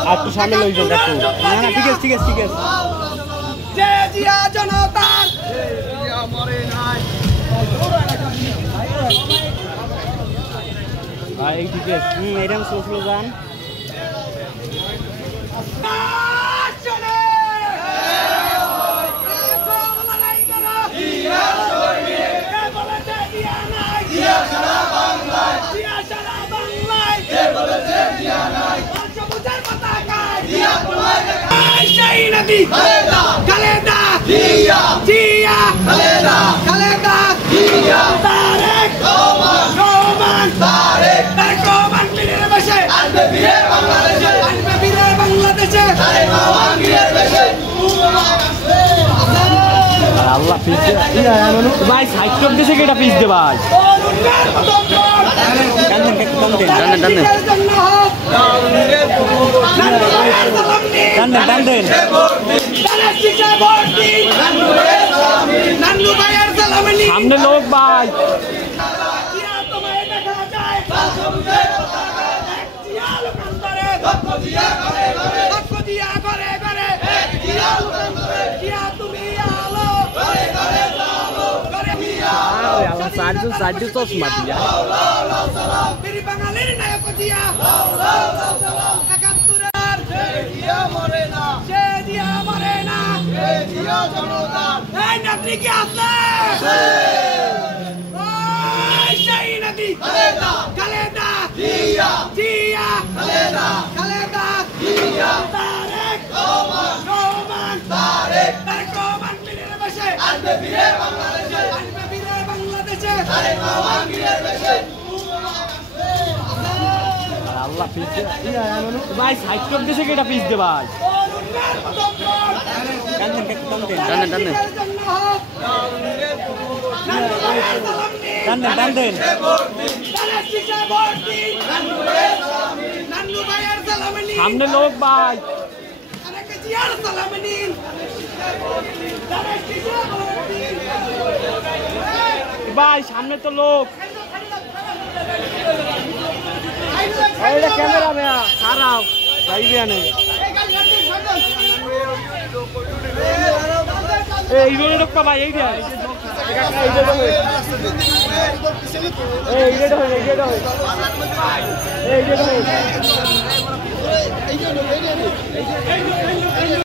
আর একটু সামনে লইজন একটু। না না ঠিক আছে ঠিক আছে ঠিক আছে। জয় জিয়া জনতার ভাই এইদিকে এরকম স্লো স্লো যান। খালেদা জিয়া জিয়া খালেদা খালেদা জিয়া তারেক রহমান তারেক রহমান বীরের বেশে আসবে বীরের বাংলাদেশে আসবে বীরের বাংলাদেশে তারেক রহমান বীরের বেশে আল্লাহ পিস দে ভাই সাইড টপ দিছে কেটা পিস দে ভাই টানেন টানেন সামনে লোক ভাই সাইড চশমা দিয়া বাঙালির নায়ক জিয়া আপনি কি খালেদা জিয়া জিয়া খালেদা খালেদা জিয়া তারেক রহমান তারেক রহমান বীরের বেশে আসবে বীরের বাংলাদেশে আসবে বীরের বাংলাদেশে তারেক রহমান বীরের বেশে আল্লাহ পিস দে ভাই সাইড টপ দিছে কেটা পিস দে ভাই টানেন টানেন টানেন সামনে লোক ভাই ভাই সামনে তো লোক ক্যামেরা মেয়া খারাপ যাইবে আনে এই রোড ভাই এই দে এই